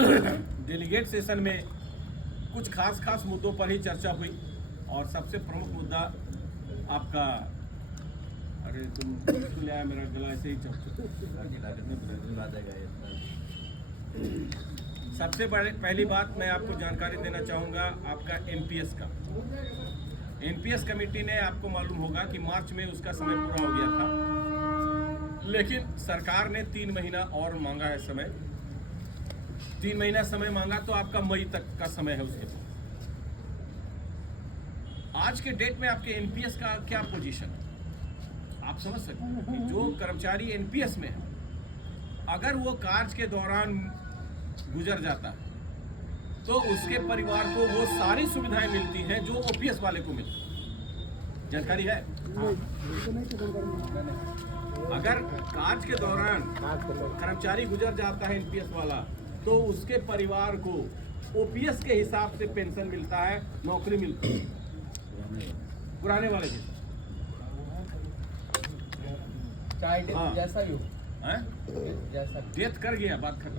Delegate session में कुछ खास मुद्दों पर ही चर्चा हुई और सबसे प्रमुख मुद्दा आपका, अरे तुम ले आया, मेरा गला ऐसे ही सबसे पहली बात मैं आपको जानकारी देना चाहूँगा आपका एनपीएस का। एनपीएस कमेटी ने, आपको मालूम होगा कि मार्च में उसका समय पूरा हो गया था, लेकिन सरकार ने 3 महीना और मांगा है समय। 3 महीना समय मांगा तो आपका मई तक का समय है उसके पास। आज के डेट में आपके एनपीएस का क्या पोजीशन है आप समझ सकते हैं कि जो कर्मचारी एनपीएस में है, अगर वो कार्य के दौरान गुजर जाता है तो उसके परिवार को वो सारी सुविधाएं मिलती हैं जो ओपीएस वाले को मिलती है। जानकारी है? अगर कार्य के दौरान कर्मचारी गुजर जाता है एनपीएस वाला तो उसके परिवार को ओपीएस के हिसाब से पेंशन मिलता है, नौकरी मिलती है पुराने वाले के। जैसा ही हो, डेथ कर गया, बात खत्म।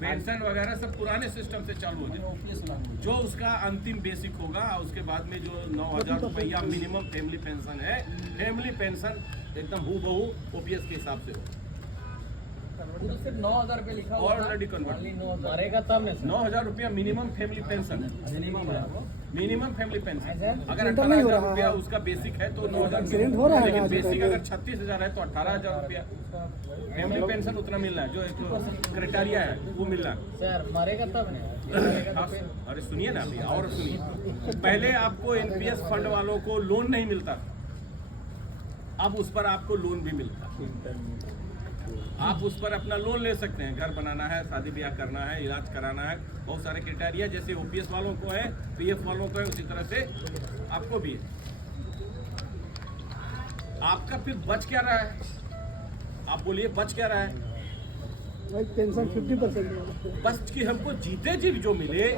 पेंशन वगैरह सब पुराने सिस्टम से चालू हो जाए। जो उसका अंतिम बेसिक होगा, उसके बाद में जो 9,000 रुपया मिनिमम फैमिली पेंशन है, फैमिली पेंशन एकदम हूबहू ओपीएस के हिसाब से होगा। सिर्फ 9,000 रुपये लिखा हुआ ऑलरेडी कन्वर्ट मरेगा तब 9,000 रुपया मिनिमम फैमिली पेंशन है। मिनिमम फैमिली पेंशन अगर चिंता नहीं हो 18,000 रहा। रुपया उसका बेसिक है तो 9,000, एक्सीडेंट हो रहा है लेकिन ना बेसिक आजकल। अगर 36,000 है तो 18,000 रुपया फैमिली पेंशन उतना मिल रहा है, जो एक क्राइटेरिया है वो मिल रहा है। सर मरेगा तब नहीं। हाँ, अरे सुनिए ना अभी और सुनिए। पहले आपको एनपीएस फंड वालों को लोन नहीं मिलता था, अब उस पर आपको लोन भी मिलता है। आप उस पर अपना लोन ले सकते हैं, घर बनाना है, शादी ब्याह करना है, इलाज कराना है, बहुत सारे क्राइटेरिया जैसे ओपीएस वालों को है, पीएफ वालों को है, उसी तरह से आपको भी है। आपका फिर बच क्या रहा है? आप बोलिए बच क्या रहा है? भाई पेंशन 50% बस कि हमको जीते जी जो मिले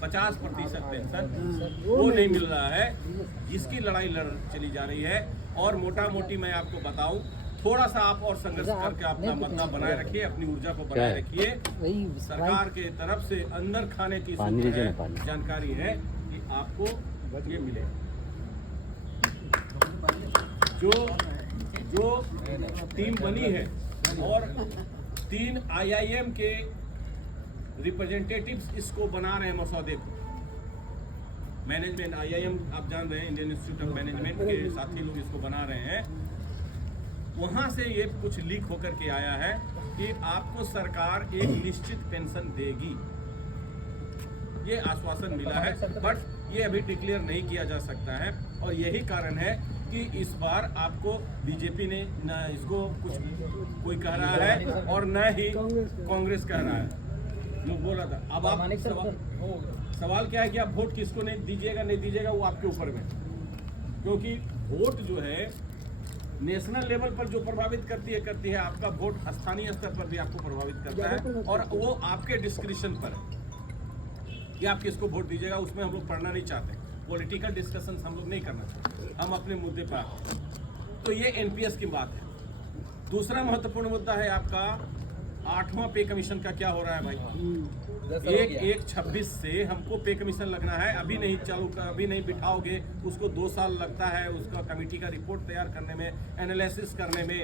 50% पेंशन वो नहीं मिल रहा है, जिसकी लड़ाई लड़ चली जा रही है। और मोटा मोटी मैं आपको बताऊं, थोड़ा सा आप और संघर्ष करके अपना मुद्दा बनाए रखिए, अपनी ऊर्जा को बनाए रखिए। सरकार के तरफ से अंदर खाने की जानकारी है कि आपको ये मिलेगा। जो टीम बनी है और 3 आईआईएम के रिप्रेजेंटेटिव्स इसको बना रहे हैं मसौदे को। मैनेजमेंट आईआईएम आप जान रहे हैं, इंडियन इंस्टीट्यूट ऑफ मैनेजमेंट के साथी लोग इसको बना रहे हैं। वहाँ से ये कुछ लीक होकर के आया है कि आपको सरकार एक निश्चित पेंशन देगी, ये आश्वासन मिला है, बट ये अभी डिक्लेयर नहीं किया जा सकता है। और यही कारण है कि इस बार आपको बीजेपी ने न इसको कुछ कोई कह रहा है और न ही कांग्रेस कह रहा है, जो बोला था। अब आप सवाल क्या है कि आप वोट किसको नहीं दीजिएगा, नहीं दीजिएगा, वो आपके ऊपर में, क्योंकि वोट जो है नेशनल लेवल पर जो प्रभावित करती है आपका वोट स्थानीय स्तर पर भी आपको प्रभावित करता है, और वो आपके डिस्क्रिप्शन पर है कि आप किसको वोट दीजिएगा। उसमें हम लोग पढ़ना नहीं चाहते, पॉलिटिकल डिस्कशन हम लोग नहीं करना चाहते, हम अपने मुद्दे पर आते हैं। तो ये एनपीएस की बात है। दूसरा महत्वपूर्ण मुद्दा है आपका 8वां पे कमीशन का क्या हो रहा है भाई। 1/26 से हमको पे कमीशन लगना है, अभी नहीं चालू, अभी नहीं बिठाओगे उसको 2 साल लगता है उसका कमेटी का रिपोर्ट तैयार करने में, एनालिसिस करने में।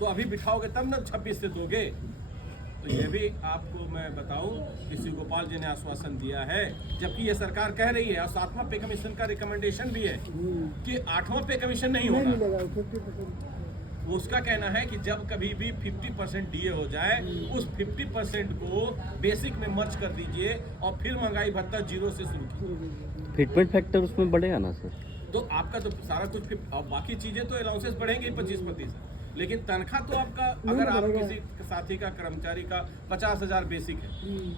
तो अभी बिठाओगे तब ना 26 से दोगे। तो ये भी आपको मैं बताऊं कि श्री गोपाल जी ने आश्वासन दिया है, जबकि ये सरकार कह रही है और 7वां पे कमीशन का रिकमेंडेशन भी है कि 8वां पे कमीशन नहीं होगा। उसका कहना है कि जब कभी भी 50% डीए हो जाए, उस 50% को बेसिक में मर्ज कर दीजिए और फिर महंगाई भत्ता 0 से शुरू कीजिए। फिटमेंट फैक्टर उसमें बढ़ेगा ना सर? तो आपका तो सारा कुछ, और बाकी चीजें तो अलाउंसेस बढ़ेंगे 25%, लेकिन तनख्वाह तो आपका, अगर आप किसी साथी का, कर्मचारी का 50,000 बेसिक है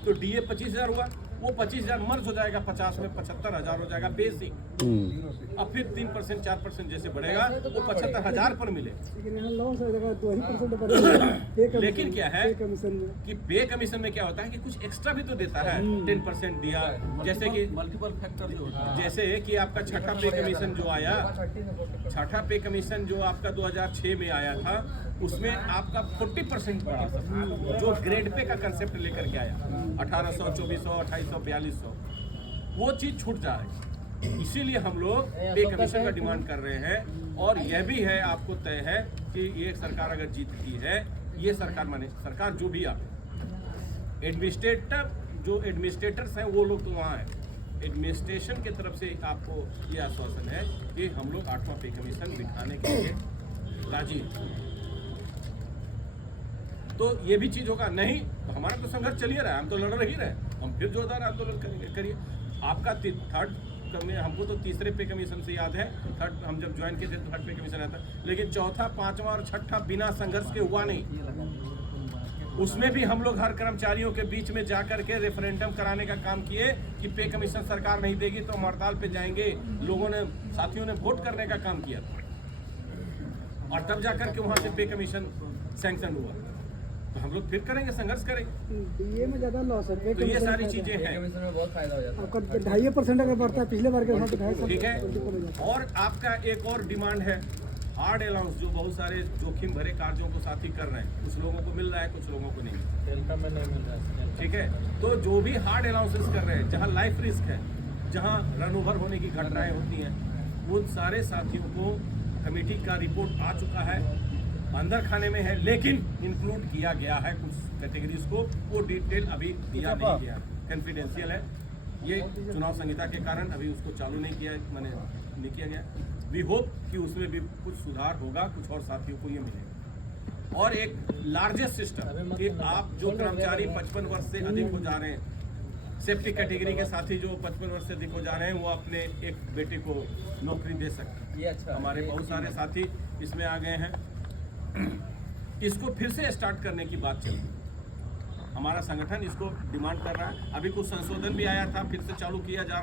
तो डीए 25,000 हुआ, वो 25,000 मर्ज हो जाएगा 50 में, 75,000 हो जाएगा बेसिक। अब फिर 3% 4% जैसे बढ़ेगा वो 75,000 पर मिले। लेकिन क्या है कि पे कमीशन में क्या होता है कि कुछ एक्स्ट्रा भी तो देता है, 10% दिया, जैसे कि मल्टीपल फैक्टर जो होता है, जैसे कि आपका छठा पे कमीशन जो आया, छठा पे कमीशन जो आपका 2006 में आया था, उसमें आपका 40% बढ़ा सकता, जो ग्रेड पे का कंसेप्ट लेकर के आया 1800, 2400, 2800, 4200, वो चीज़ छूट जाए। इसीलिए हम लोग पे कमीशन का डिमांड कर रहे हैं। और यह भी है, आपको तय है कि ये सरकार अगर जीतती है, ये सरकार माने सरकार जो भी आए, एडमिनिस्ट्रेटर्स हैं वो लोग तो वहाँ हैं, एडमिनिस्ट्रेशन की तरफ से आपको ये आश्वासन है कि हम लोग 8वां पे कमीशन दिखाने के लिए राजी हैं। तो ये भी चीज़ होगा, नहीं तो हमारा तो संघर्ष चलिए रहा है, हम तो लड़ रही रहे, हम फिर जोरदार आंदोलन करेंगे। करिए आपका थर्ड में, हमको तो तीसरे पे कमीशन से याद है, थर्ड हम जब ज्वाइन किए थे तो थर्ड पे कमीशन आता, लेकिन चौथा, पांचवा और छठा बिना संघर्ष के हुआ नहीं। उसमें भी हम लोग हर कर्मचारियों के बीच में जाकर के रेफरेंडम कराने का काम किए कि पे कमीशन सरकार नहीं देगी तो हम हड़ताल पे जाएंगे। लोगों ने, साथियों ने वोट करने का काम किया और तब जाकर के वहां से पे कमीशन सैंक्शन हुआ। तो हम लोग फिर करेंगे, संघर्ष करेंगे। डीए में ज्यादा लॉस है, तो ये सारी चीजें पे हैं, कमीशन में बहुत फायदा हो जाता है। आपका 2.5% अगर बढ़ता है पिछले बार के हिसाब से 2.5%, ठीक है। और आपका एक और डिमांड है, हार्ड अलाउंस, जो बहुत सारे जोखिम भरे कार्यों को साथी कर रहे हैं, कुछ लोगों को मिल रहा है, कुछ लोगों को नहीं। डेल्टा में नहीं मिल रहा है। ठीक है, तो जो भी हार्ड अलाउंसेस कर रहे हैं, जहां लाइफ रिस्क है, जहां रन ओवर होने की घटनाएं होती हैं, वो सारे साथियों को कमेटी का रिपोर्ट आ चुका है, अंदर खाने में है, लेकिन इंक्लूड किया गया है कुछ कैटेगरीज को, वो डिटेल अभी दिया नहीं गया, कॉन्फिडेंशियल है। ये चुनाव संहिता के कारण अभी उसको चालू नहीं किया, मैंने नहीं किया गया। वी होप कि उसमें भी कुछ सुधार होगा, कुछ और साथियों को ये मिलेगा। और एक लार्जेस्ट सिस्टम कि आप जो कर्मचारी 55 वर्ष से अधिक हो जा रहे हैं, सेफ्टी कैटेगरी के साथी जो 55 वर्ष से अधिक हो जा रहे हैं, वो अपने एक बेटे को नौकरी दे सकते हैं। ये अच्छा, हमारे बहुत सारे साथी इसमें आ गए हैं। इसको फिर से स्टार्ट करने की बात चल रही है, हमारा संगठन इसको डिमांड कर रहा है। अभी कुछ संशोधन भी आया था, फिर से चालू किया जा